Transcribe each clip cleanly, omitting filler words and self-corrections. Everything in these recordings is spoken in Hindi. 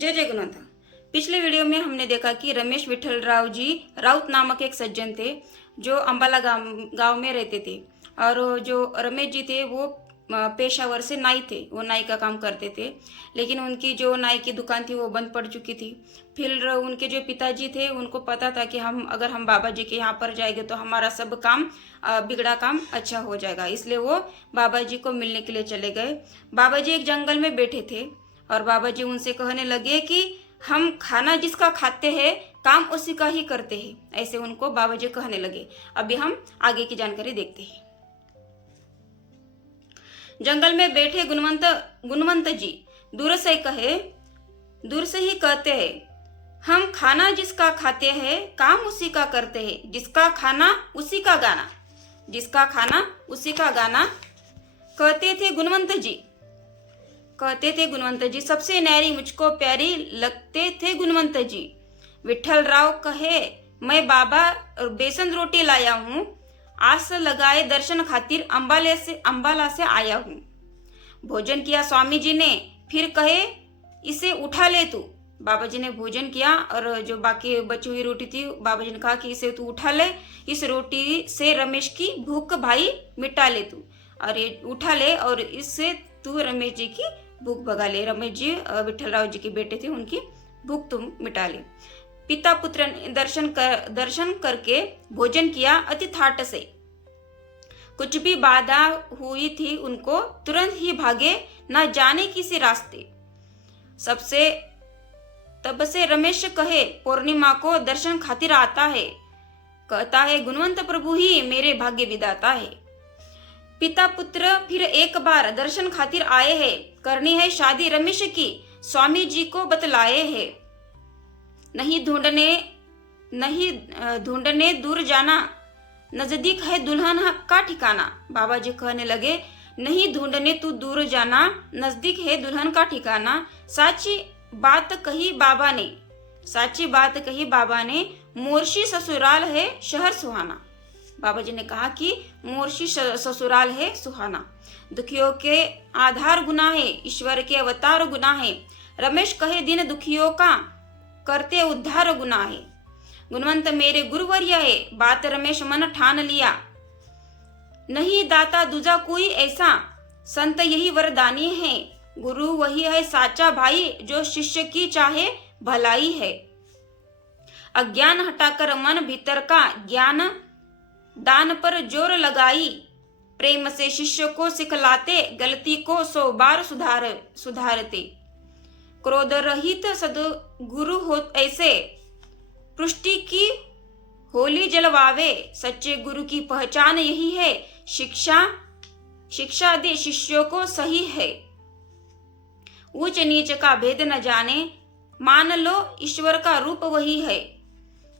जय जगन्नाथ। पिछले वीडियो में हमने देखा कि रमेश विठल राव जी राउत नामक एक सज्जन थे जो अंबाला गांव में रहते थे। और जो रमेश जी थे वो पेशावर से नाई थे, वो नाई का काम करते थे। लेकिन उनकी जो नाई की दुकान थी वो बंद पड़ चुकी थी। फिर उनके जो पिताजी थे उनको पता था कि अगर हम बाबा जी के यहाँ पर जाएंगे तो हमारा सब काम बिगड़ा काम अच्छा हो जाएगा, इसलिए वो बाबा जी को मिलने के लिए चले गए। बाबा जी एक जंगल में बैठे थे और बाबा जी उनसे कहने लगे कि हम खाना जिसका खाते हैं काम उसी का ही करते हैं, ऐसे उनको बाबा जी कहने लगे। अभी हम आगे की जानकारी देखते हैं। जंगल में बैठे गुणवंत जी दूर से ही कहते हैं, हम खाना जिसका खाते हैं काम उसी का करते हैं, जिसका खाना उसी का गाना, जिसका खाना उसी का गाना। कहते थे गुणवंत जी सबसे न्यारी मुझको प्यारी लगते थे गुणवंत जी। विठल राव कहे, मैं बाबा बेसन रोटी लाया हूँ, आस लगाए दर्शन खातिर अंबाला से आया हूँ। भोजन किया स्वामी जी ने, फिर कहे इसे उठा ले तू। बाबा जी ने भोजन किया और जो बाकी बची हुई रोटी थी बाबा जी ने कहा कि इसे तू उठा ले, इस रोटी से रमेश की भूख भाई मिटा ले तू, और ये उठा ले और इससे तू रमेश जी की भूख भगा ले। रमेश जी विठल राव जी के बेटे थे, उनकी भूख तुम मिटा ले। पिता पुत्र ने दर्शन करके भोजन किया अति ठाट से। कुछ भी बाधा हुई थी उनको तुरंत ही भागे, ना जाने किसी रास्ते। तब से रमेश कहे पूर्णिमा को दर्शन खातिर आता है, कहता है गुणवंत प्रभु ही मेरे भाग्य विधाता है। पिता पुत्र फिर एक बार दर्शन खातिर आए हैं, करनी है शादी रमेश की, स्वामी जी को बतलाए है। नहीं ढूंढने दूर जाना, नजदीक है दुल्हन का ठिकाना। बाबा जी कहने लगे, नहीं ढूंढने तू दूर जाना, नजदीक है दुल्हन का ठिकाना। साची बात कही बाबा ने, मोर्शी ससुराल है शहर सुहाना। बाबा जी ने कहा कि मोर्शी ससुराल है सुहाना। दुखियों के आधार गुना है, ईश्वर के अवतार गुना है। रमेश कहे दिन दुखियों का करते उद्धार गुना है। गुणवंत मेरे गुरुवर्य है, बात रमेश मन ठान लिया। नहीं दाता दूजा कोई ऐसा, संत यही वरदानी है। गुरु वही है साचा भाई, जो शिष्य की चाहे भलाई है। अज्ञान हटाकर मन भीतर का ज्ञान दान पर जोर लगाई। प्रेम से शिष्य को सिखलाते, गलती को 100 बार सुधारते। क्रोध रहित सदगुरु हो ऐसे, पुष्टि की होली जलवावे। सच्चे गुरु की पहचान यही है, शिक्षा दे शिष्यों को सही है। ऊंच नीच का भेद न जाने, मान लो ईश्वर का रूप वही है।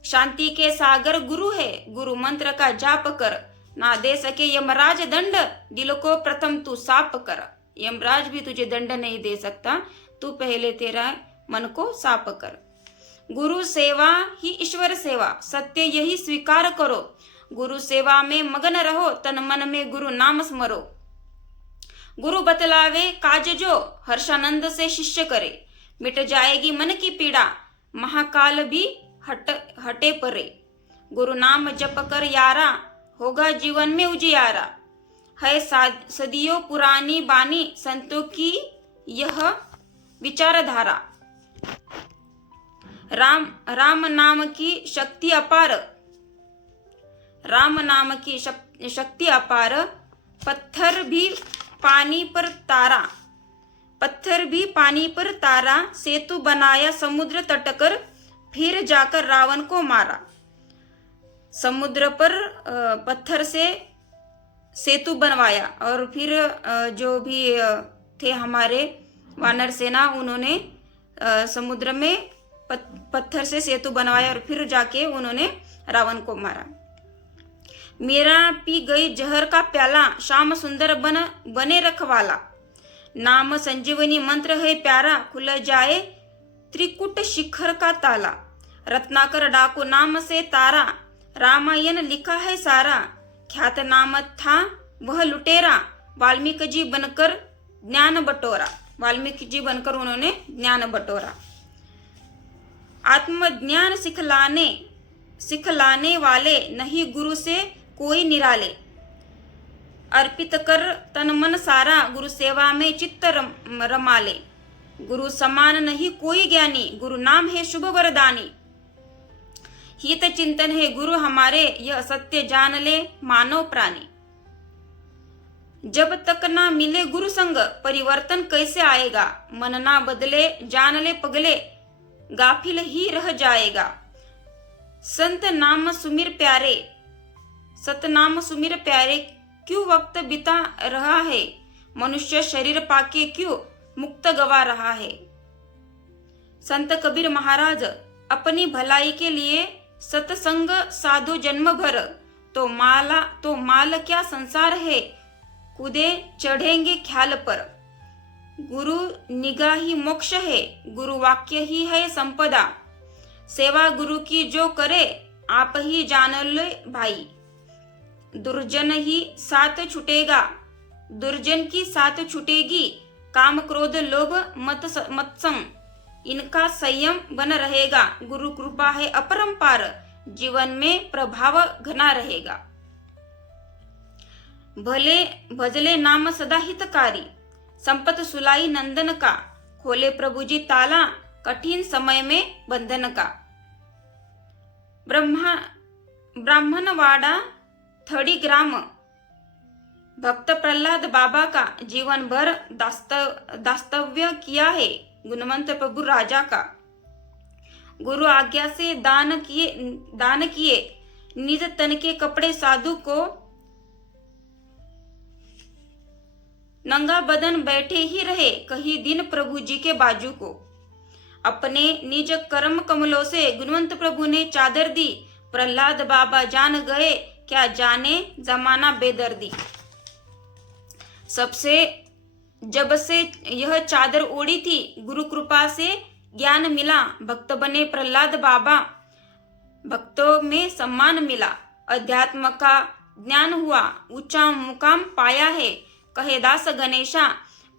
शांति के सागर गुरु है, गुरु मंत्र का जाप कर। ना दे सके यमराज दंड, दिल को प्रथम तू साफ कर। यमराज भी तुझे दंड नहीं दे सकता, तू पहले तेरा मन को साफ कर। गुरु सेवा ही ईश्वर सेवा, सत्य यही स्वीकार करो। गुरु सेवा में मगन रहो, तन मन में गुरु नाम स्मरो। गुरु बतलावे काज जो, हर्षानंद से शिष्य करे। मिट जाएगी मन की पीड़ा, महाकाल भी हटे परे। गुरु नाम जप कर यारा, होगा जीवन में उजियारा। है सदियों पुरानी बानी, संतों की यह विचारधारा। राम नाम की शक्ति अपार, राम नाम की शक्ति अपार। पत्थर भी पानी पर तारा, सेतु बनाया समुद्र तट कर, फिर जाकर रावण को मारा। समुद्र पर पत्थर से सेतु बनवाया और फिर जो भी थे हमारे वानर सेना, उन्होंने समुद्र में पत्थर से सेतु बनवाया और फिर जाके उन्होंने रावण को मारा। मेरा पी गई जहर का प्याला, श्याम सुंदर बने रखवाला। नाम संजीवनी मंत्र है प्यारा, खुल जाए त्रिकुट शिखर का ताला। रत्नाकर डाको नाम से तारा, रामायण लिखा है सारा। ख्यात नाम था वह लुटेरा, वाल्मीकि जी बनकर उन्होंने ज्ञान बटोरा। आत्मज्ञान सिखलाने वाले नहीं गुरु से कोई निराले। अर्पित कर तन मन सारा गुरु सेवा में चित्त रमा ले। गुरु समान नहीं कोई ज्ञानी, गुरु नाम है शुभ वरदानी। हित चिंतन है गुरु हमारे, यह सत्य जान ले मानव प्राणी। जब तक ना मिले गुरु संग, परिवर्तन कैसे आएगा। मन ना बदले जान ले पगले, गाफिल ही रह जाएगा। संत नाम सुमिर प्यारे, सतनाम सुमिर प्यारे, क्यों वक्त बिता रहा है। मनुष्य शरीर पाके क्यों मुक्त गवा रहा है। संत कबीर महाराज अपनी भलाई के लिए सत्संग साधु जन्म भर, तो माल क्या संसार है, कूदे चढ़ेंगे ख्याल पर। गुरु निगाह ही मोक्ष है, गुरु वाक्य ही है संपदा। सेवा गुरु की जो करे, आप ही जान ले भाई। दुर्जन ही साथ छूटेगा, दुर्जन की साथ छूटेगी। काम क्रोध लोभ मत्संग, इनका संयम बन रहेगा। गुरु कृपा है अपरंपार, जीवन में प्रभाव घना रहेगा। भले भजले नाम सदा हितकारी, संपत सुलाई नंदन का। खोले प्रभु जी ताला, कठिन समय में बंधन का। ब्राह्मणवाड़ा थड़ी ग्राम, भक्त प्रहलाद बाबा का जीवन भर दास्तव्य किया है गुणवंत प्रभु राजा का। गुरु आज्ञा से दान किए निज तन के कपड़े साधु को। नंगा बदन बैठे ही रहे कहीं दिन प्रभु जी के बाजू को। अपने निज कर्म कमलों से गुणवंत प्रभु ने चादर दी। प्रहलाद बाबा जान गए क्या जाने जमाना बेदर्दी। जब से यह चादर ओढ़ी थी, गुरु कृपा से ज्ञान मिला। भक्त बने प्रहलाद बाबा, भक्तों में सम्मान मिला। अध्यात्म का ज्ञान हुआ, ऊंचा मुकाम पाया है। कहे दास गणेशा,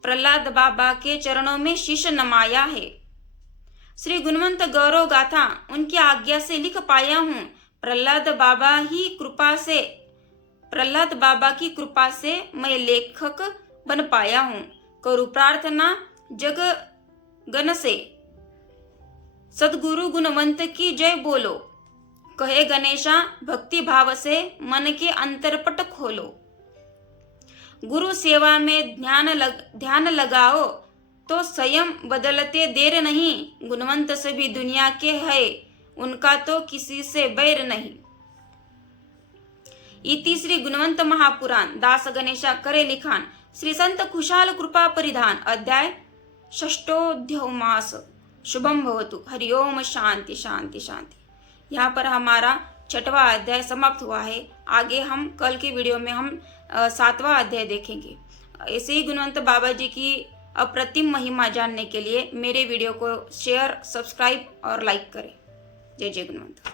प्रहलाद बाबा के चरणों में शीश नमाया है। श्री गुणवंत गौरव गाथा उनकी आज्ञा से लिख पाया हूँ। प्रहलाद बाबा की कृपा से मैं लेखक बन पाया हूँ। करूँ प्रार्थना जग गण से, सदगुरु गुणवंत की जय बोलो। कहे गणेशा भक्ति भाव से मन के अंतरपट खोलो। गुरु सेवा में ध्यान लगाओ तो स्वयं बदलते देर नहीं। गुणवंत सभी दुनिया के है, उनका तो किसी से बैर नहीं। इति श्री गुणवंत महापुराण दास गणेशा करे लिखान। श्री संत खुशाल कृपा परिधान, अध्याय षष्ठोऽध्यायमास। शुभम भवतु। हरिओम। शांति शांति शांति। यहाँ पर हमारा 6वां अध्याय समाप्त हुआ है। आगे हम कल के वीडियो में हम 7वां अध्याय देखेंगे। ऐसे ही गुणवंत बाबा जी की अप्रतिम महिमा जानने के लिए मेरे वीडियो को शेयर, सब्सक्राइब और लाइक करें। जय जय गुणवंत।